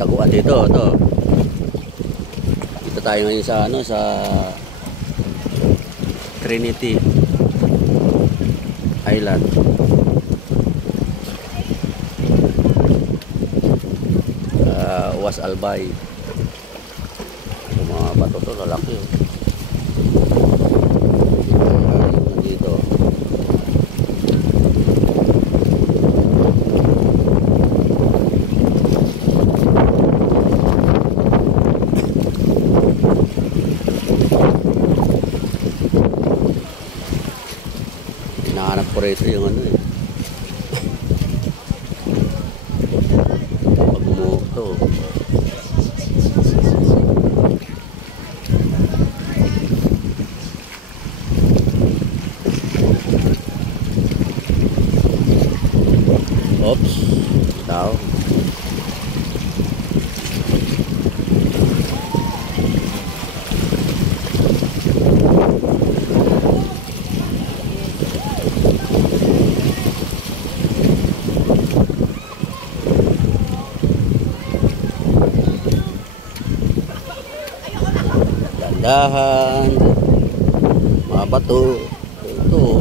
taguan dito, ito. Dito tayo ngayon sa ano, sa Trinity Island. Uwas Albay. Yung mga bato to, lalaki. Dito. Hinahanap ko rito yung ano eh. Pag umuok to. Oops. Tao. Dahan, mga bato, ito.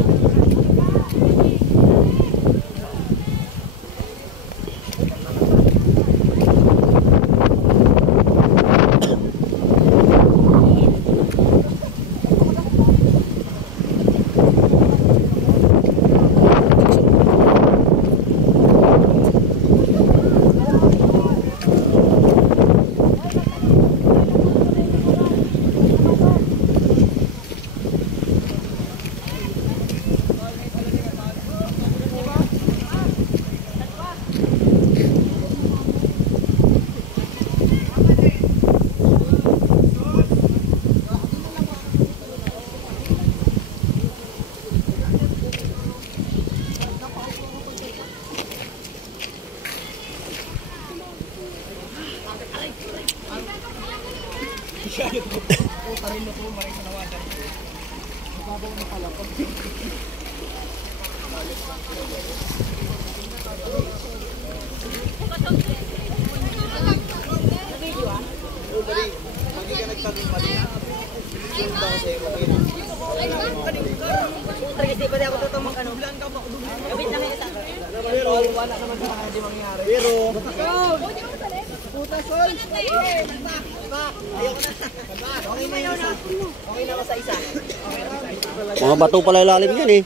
Mga bato pala ilalim yan eh.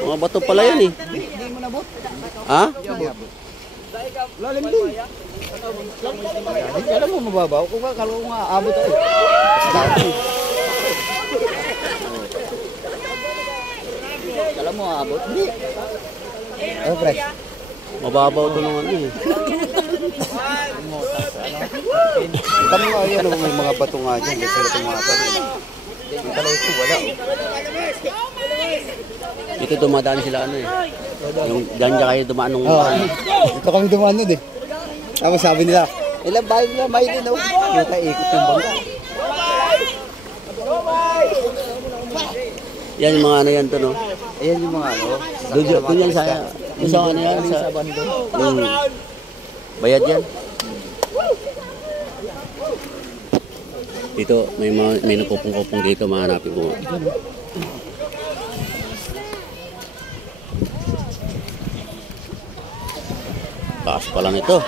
Mga bato pala yan eh. Ha? Lalim din. Alam mo mababaw kung kalau nga abot ay. Alam mo abot hindi. Oh, pre. Mababaw to ng ano eh. Tama nga yan, may mga bato nga dyan. May sila tumata rin. Yung pala ito, wala. Dito dumadaan sila ano eh. Yung dyan kayo dumaan nung Ito kami dumaan nun eh. Tapos sabi nila, ilang bahay nila may din daw. Kita ikot yung bangka. yan yung mga ano yan to no. Ayan yung mga ano. Doon yan sa ano yan sa bando. Bayad yan. Dito may nakupong-kupong dito, mahanapin mo. Taas pala nito.